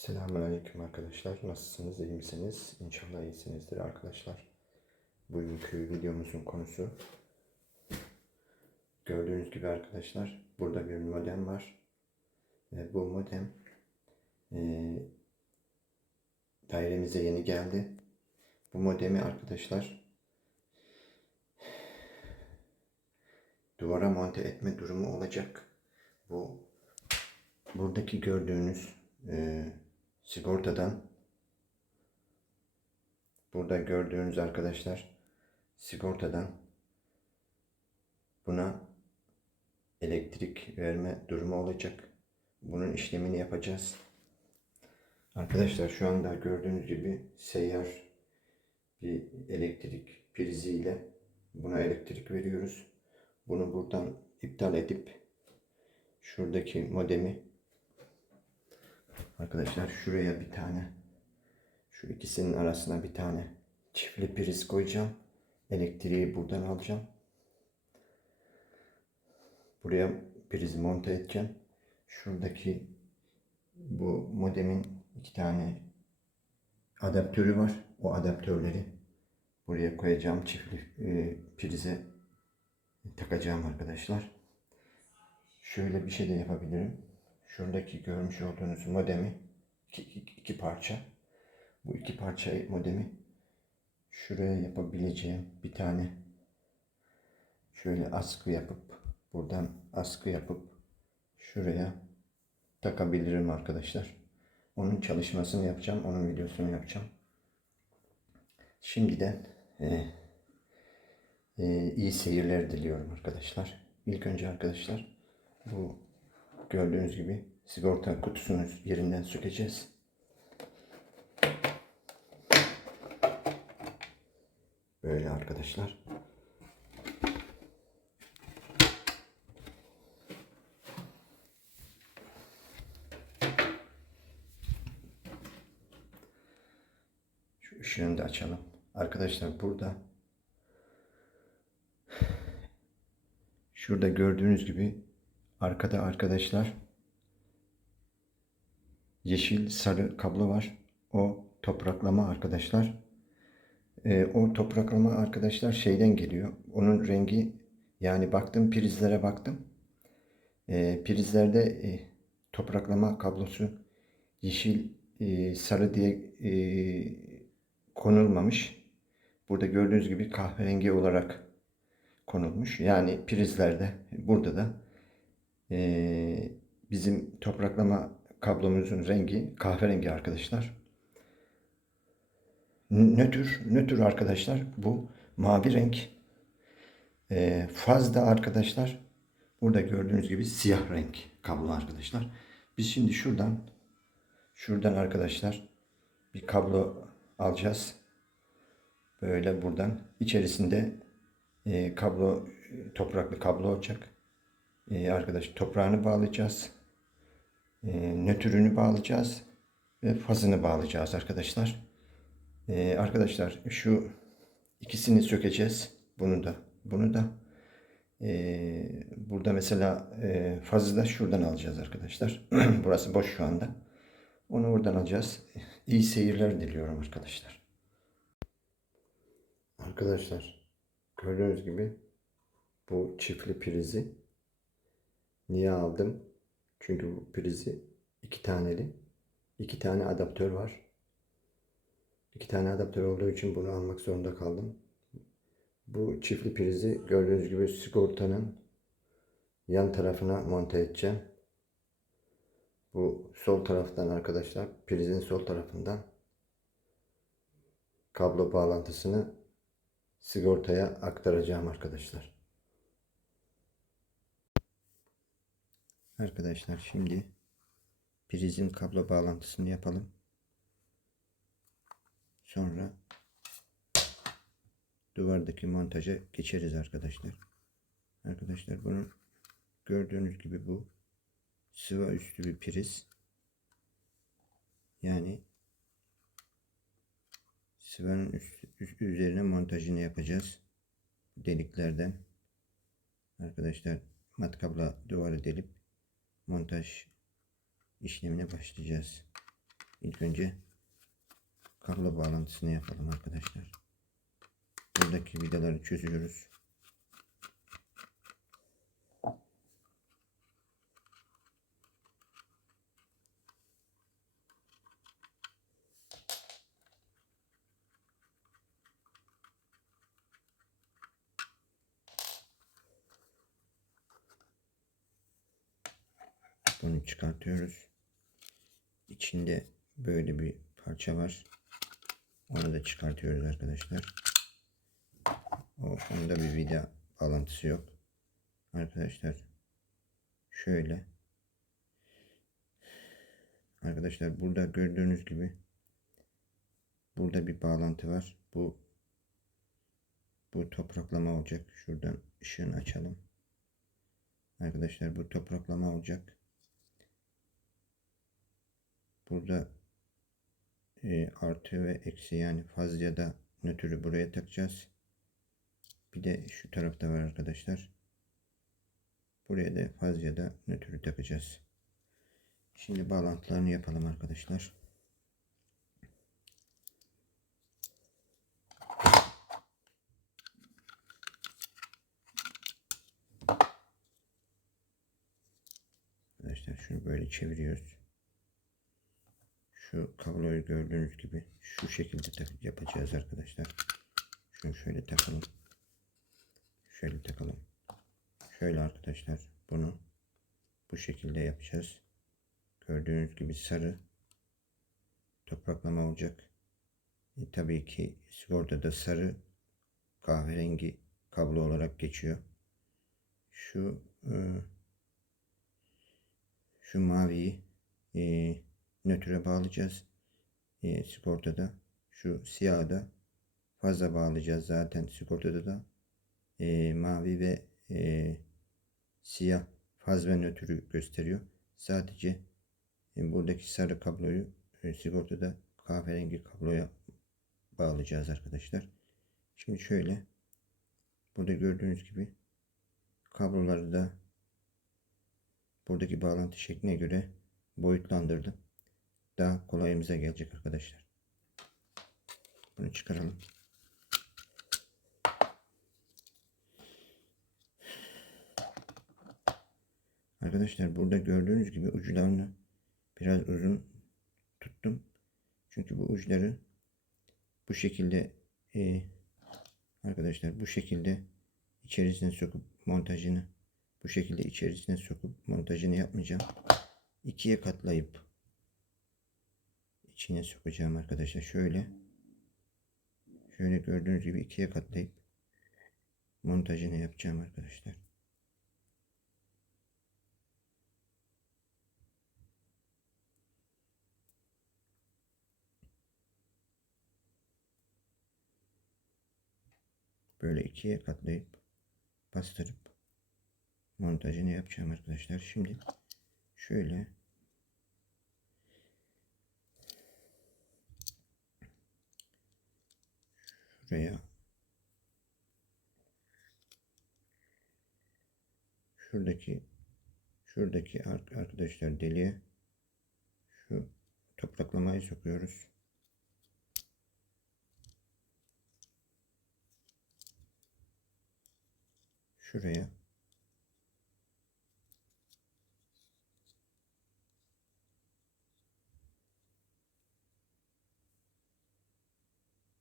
Selamünaleyküm arkadaşlar. Nasılsınız? iyi misiniz? İnşallah iyisinizdir arkadaşlar. Bugünkü videomuzun konusu gördüğünüz gibi arkadaşlar burada bir modem var. Ve bu modem eee dairemize yeni geldi. Bu modemi arkadaşlar duvara monte etme durumu olacak. Bu buradaki gördüğünüz eee, sigortadan burada gördüğünüz arkadaşlar sigortadan buna elektrik verme durumu olacak. Bunun işlemini yapacağız. Arkadaşlar şu anda gördüğünüz gibi seyyar bir elektrik priziyle buna elektrik veriyoruz. Bunu buradan iptal edip şuradaki modemi arkadaşlar şuraya bir tane şu ikisinin arasına bir tane çiftli priz koyacağım. Elektriği buradan alacağım. Buraya priz monte edeceğim. Şuradaki bu modemin iki tane adaptörü var. O adaptörleri buraya koyacağım. Çiftli e, prize takacağım arkadaşlar. Şöyle bir şey de yapabilirim. Şuradaki görmüş olduğunuz modemi iki, iki, iki parça. Bu iki parça modemi şuraya yapabileceğim bir tane şöyle askı yapıp buradan askı yapıp şuraya takabilirim arkadaşlar. Onun çalışmasını yapacağım. Onun videosunu yapacağım. Şimdiden e, e, iyi seyirler diliyorum arkadaşlar. İlk önce arkadaşlar bu gördüğünüz gibi sigorta kutusunu yerinden sökeceğiz. Böyle arkadaşlar. Şu ışığını da açalım. Arkadaşlar burada şurada gördüğünüz gibi arkada arkadaşlar yeşil sarı kablo var. O topraklama arkadaşlar. Ee, o topraklama arkadaşlar şeyden geliyor. Onun rengi yani baktım prizlere baktım. Ee, prizlerde e, topraklama kablosu yeşil e, sarı diye e, konulmamış. Burada gördüğünüz gibi kahverengi olarak konulmuş. Yani prizlerde burada da e, bizim topraklama kablomuzun rengi kahverengi arkadaşlar. Nötr, nötr arkadaşlar bu mavi renk. E, faz da arkadaşlar burada gördüğünüz gibi siyah renk kablo arkadaşlar. Biz şimdi şuradan şuradan arkadaşlar bir kablo alacağız. Böyle buradan içerisinde e, kablo topraklı kablo olacak. E, arkadaş toprağını bağlayacağız. E, nötrünü bağlayacağız ve fazını bağlayacağız arkadaşlar. E, arkadaşlar şu ikisini sökeceğiz. Bunu da bunu da burada mesela e, fazı da şuradan alacağız arkadaşlar. Burası boş şu anda. Onu oradan alacağız. İyi seyirler diliyorum arkadaşlar. Arkadaşlar gördüğünüz gibi bu çiftli prizi niye aldım? Çünkü bu prizi iki taneli. iki tane adaptör var. İki tane adaptör olduğu için bunu almak zorunda kaldım. Bu çiftli prizi gördüğünüz gibi sigortanın yan tarafına monte edeceğim. Bu sol taraftan arkadaşlar prizin sol tarafından kablo bağlantısını sigortaya aktaracağım arkadaşlar. Arkadaşlar şimdi prizin kablo bağlantısını yapalım. Sonra duvardaki montaja geçeriz arkadaşlar. Arkadaşlar bunun gördüğünüz gibi bu sıva üstü bir priz. Yani sıvanın üst üzerine montajını yapacağız. Deliklerden. Arkadaşlar matkapla duvarı delip montaj işlemine başlayacağız. İlk önce kablo bağlantısını yapalım arkadaşlar. Buradaki vidaları çözüyoruz. Bunu çıkartıyoruz. İçinde böyle bir parça var. Onu da çıkartıyoruz arkadaşlar. O, onda bir vida bağlantısı yok. Arkadaşlar şöyle Arkadaşlar burada gördüğünüz gibi burada bir bağlantı var. Bu bu topraklama olacak. Şuradan ışığını açalım. Arkadaşlar bu topraklama olacak. Burada e, artı ve eksi yani faz ya da nötrü buraya takacağız. Bir de şu tarafta var arkadaşlar. Buraya da faz ya da nötrü takacağız. Şimdi bağlantılarını yapalım arkadaşlar. Arkadaşlar şunu böyle çeviriyoruz. Şu kabloyu gördüğünüz gibi şu şekilde yapacağız arkadaşlar. Şunu şöyle takalım. Şöyle takalım. Şöyle arkadaşlar bunu bu şekilde yapacağız. Gördüğünüz gibi sarı topraklama olacak. E, tabii ki sigortada sarı kahverengi kablo olarak geçiyor. Şu e, şu maviyi e, nötre bağlayacağız. E, sigortada şu siyahı da fazla bağlayacağız zaten sigortada da e, mavi ve e, siyah faz ve nötrü gösteriyor. Sadece e, buradaki sarı kabloyu e, sigortada kahverengi kabloya bağlayacağız arkadaşlar. Şimdi şöyle burada gördüğünüz gibi kabloları da buradaki bağlantı şekline göre boyutlandırdım. Daha kolayımıza gelecek arkadaşlar. Bunu çıkaralım. Arkadaşlar burada gördüğünüz gibi uçlarını biraz uzun tuttum. Çünkü bu uçları bu şekilde e, arkadaşlar bu şekilde içerisine sokup montajını bu şekilde içerisine sokup montajını yapmayacağım. ikiye katlayıp içine sokacağım arkadaşlar. Şöyle şöyle gördüğünüz gibi ikiye katlayıp montajını yapacağım arkadaşlar. Böyle ikiye katlayıp bastırıp montajını yapacağım arkadaşlar. Şimdi şöyle şuraya şuradaki şuradaki arkadaşlar deliğe şu topraklamayı sokuyoruz. Şuraya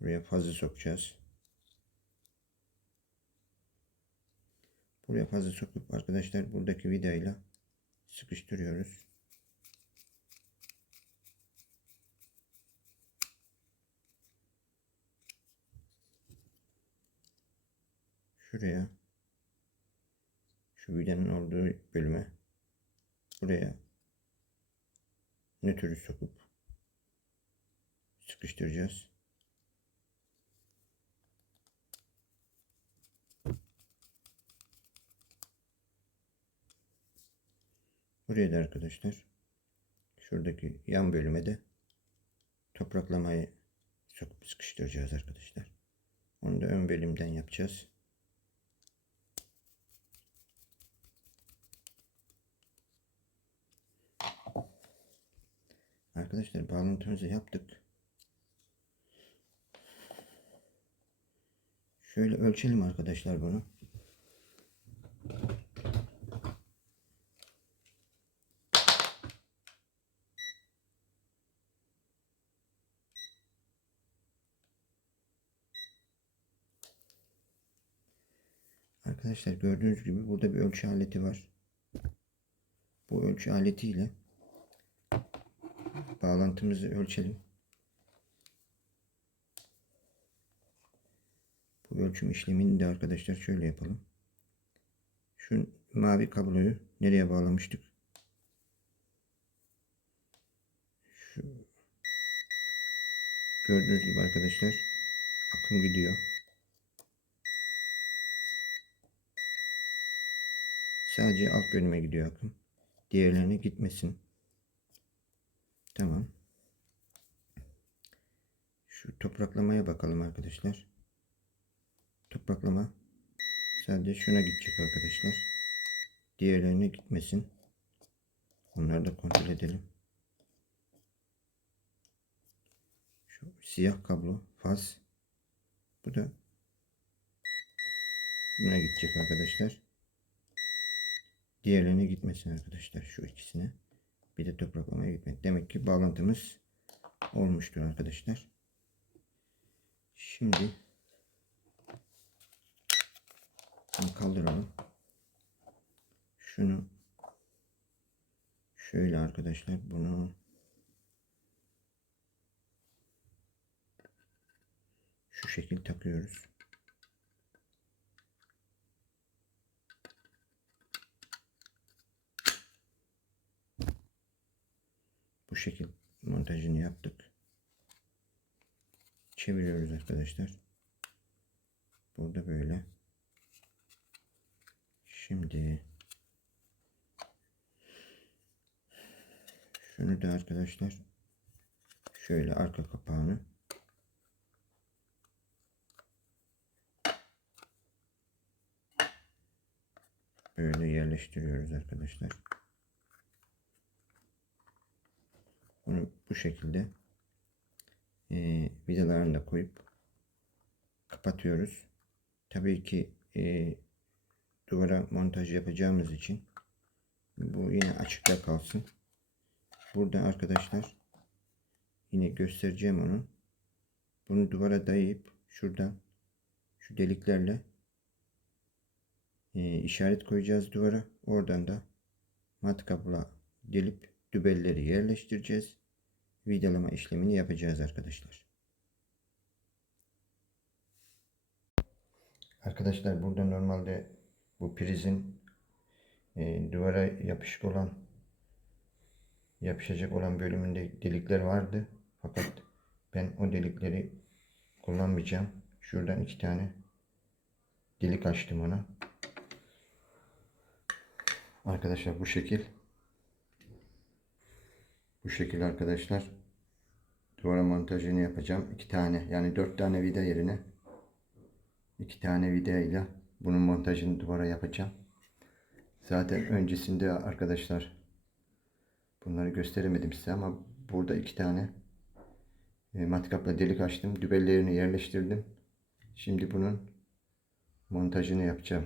Buraya fazla sokacağız. Buraya fazla sokup arkadaşlar buradaki vidayla sıkıştırıyoruz. Şuraya şu vidanın olduğu bölüme buraya nötrü sokup sıkıştıracağız. Buraya da arkadaşlar şuradaki yan bölüme de topraklamayı sokup sıkıştıracağız arkadaşlar. Onu da ön bölümden yapacağız. Arkadaşlar bağlantımızı yaptık. Şöyle ölçelim arkadaşlar bunu. Arkadaşlar gördüğünüz gibi burada bir ölçü aleti var. Bu ölçü aletiyle bağlantımızı ölçelim. Bu ölçüm işlemini de arkadaşlar şöyle yapalım. Şu mavi kabloyu nereye bağlamıştık? Şu gördüğünüz gibi arkadaşlar akım gidiyor. Sadece alt bölüme gidiyor akım. Diğerlerine gitmesin. Tamam. Şu topraklamaya bakalım arkadaşlar. Topraklama sadece şuna gidecek arkadaşlar. Diğerlerine gitmesin. Onları da kontrol edelim. Şu siyah kablo faz. Bu da buna gidecek arkadaşlar. Diğerlerine gitmesin arkadaşlar. Şu ikisine. Bir de topraklamaya gitmek. Demek ki bağlantımız olmuştur arkadaşlar. Şimdi bunu kaldıralım. Şunu şöyle arkadaşlar bunu şu şekil takıyoruz. Bu şekil montajını yaptık. Çeviriyoruz arkadaşlar. Burada böyle. Şimdi şunu da arkadaşlar şöyle arka kapağını böyle yerleştiriyoruz arkadaşlar. Bunu bu şekilde e, vidalarını da koyup kapatıyoruz. Tabii ki e, duvara montaj yapacağımız için bu yine açıkta kalsın. Burada arkadaşlar yine göstereceğim onu. Bunu duvara dayayıp şuradan şu deliklerle e, işaret koyacağız duvara. Oradan da matkapla delip dübelleri yerleştireceğiz. Vidalama işlemini yapacağız arkadaşlar. Arkadaşlar burada normalde bu prizin e, duvara yapışık olan yapışacak olan bölümünde delikler vardı. Fakat ben o delikleri kullanmayacağım. Şuradan iki tane delik açtım ona. Arkadaşlar bu şekil. Bu şekil arkadaşlar. Duvara montajını yapacağım. iki tane yani dört tane vida yerine iki tane vida ile bunun montajını duvara yapacağım. Zaten öncesinde arkadaşlar bunları gösteremedim size ama burada iki tane e, matkapla delik açtım. Dübellerini yerleştirdim. Şimdi bunun montajını yapacağım.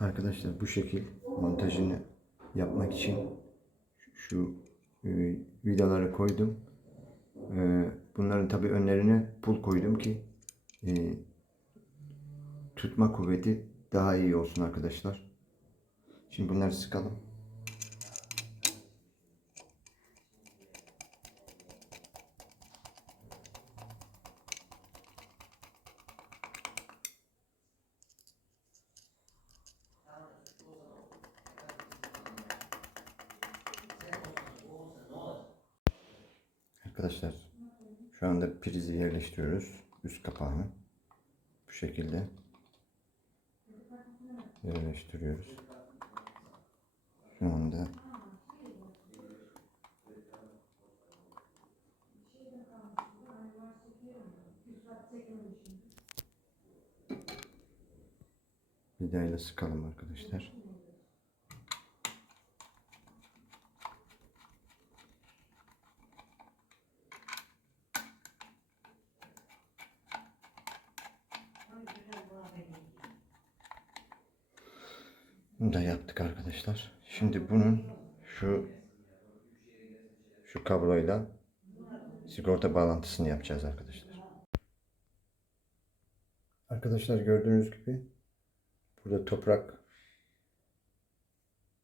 Arkadaşlar bu şekil montajını yapmak için şu e, vidaları koydum. E, bunların tabi önlerine pul koydum ki e, tutma kuvveti daha iyi olsun arkadaşlar. Şimdi bunları sıkalım. Yerleştiriyoruz. Üst kapağını. Bu şekilde yerleştiriyoruz. Şu anda vidayla sıkalım arkadaşlar. Bunu da yaptık arkadaşlar. Şimdi bunun şu şu kabloyla sigorta bağlantısını yapacağız arkadaşlar. Arkadaşlar gördüğünüz gibi burada toprak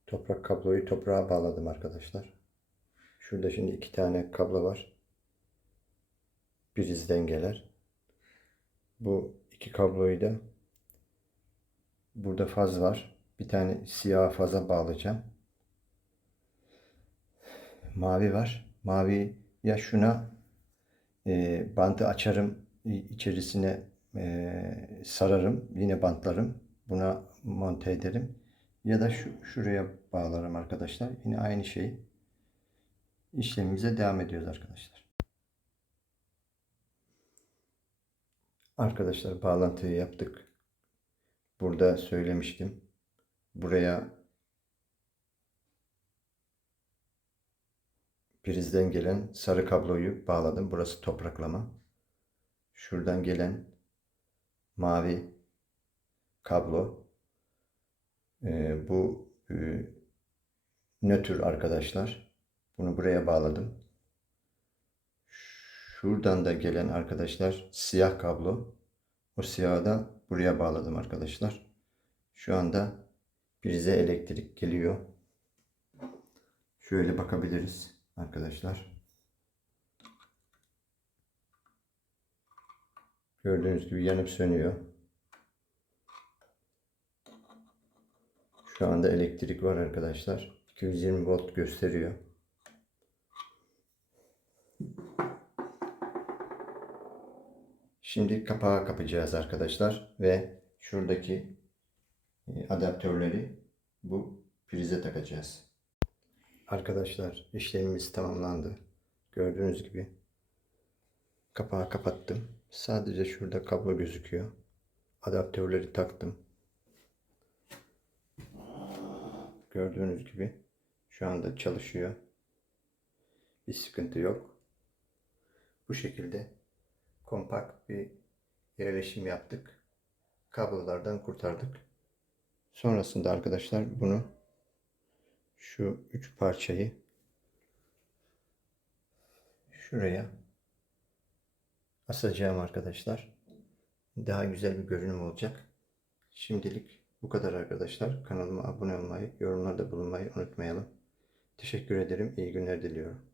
toprak kabloyu toprağa bağladım arkadaşlar. Şurada şimdi iki tane kablo var. Priz dengeler. Bu iki kabloyu da burada faz var. Bir tane siyah faza bağlayacağım. Mavi var. Mavi ya şuna e, bantı açarım içerisine e, sararım yine bantlarım. Buna monte ederim. Ya da şu şuraya bağlarım arkadaşlar. Yine aynı şey işlemimize devam ediyoruz arkadaşlar. Arkadaşlar bağlantıyı yaptık. Burada söylemiştim buraya prizden gelen sarı kabloyu bağladım. Burası topraklama. Şuradan gelen mavi kablo. Ee, bu e, nötr arkadaşlar. Bunu buraya bağladım. Şuradan da gelen arkadaşlar siyah kablo. O siyahı da buraya bağladım arkadaşlar. Şu anda prize elektrik geliyor. Şöyle bakabiliriz arkadaşlar. Gördüğünüz gibi yanıp sönüyor. Şu anda elektrik var arkadaşlar. 220 volt gösteriyor. Şimdi kapağı kapacağız arkadaşlar ve şuradaki adaptörleri bu prize takacağız. Arkadaşlar işlemimiz tamamlandı. Gördüğünüz gibi kapağı kapattım. Sadece şurada kablo gözüküyor. Adaptörleri taktım. Gördüğünüz gibi şu anda çalışıyor. Bir sıkıntı yok. Bu şekilde kompakt bir yerleşim yaptık. Kablolardan kurtardık. Sonrasında arkadaşlar bunu şu üç parçayı şuraya asacağım arkadaşlar. Daha güzel bir görünüm olacak. Şimdilik bu kadar arkadaşlar. Kanalıma abone olmayı, yorumlarda bulunmayı unutmayalım. Teşekkür ederim. İyi günler diliyorum.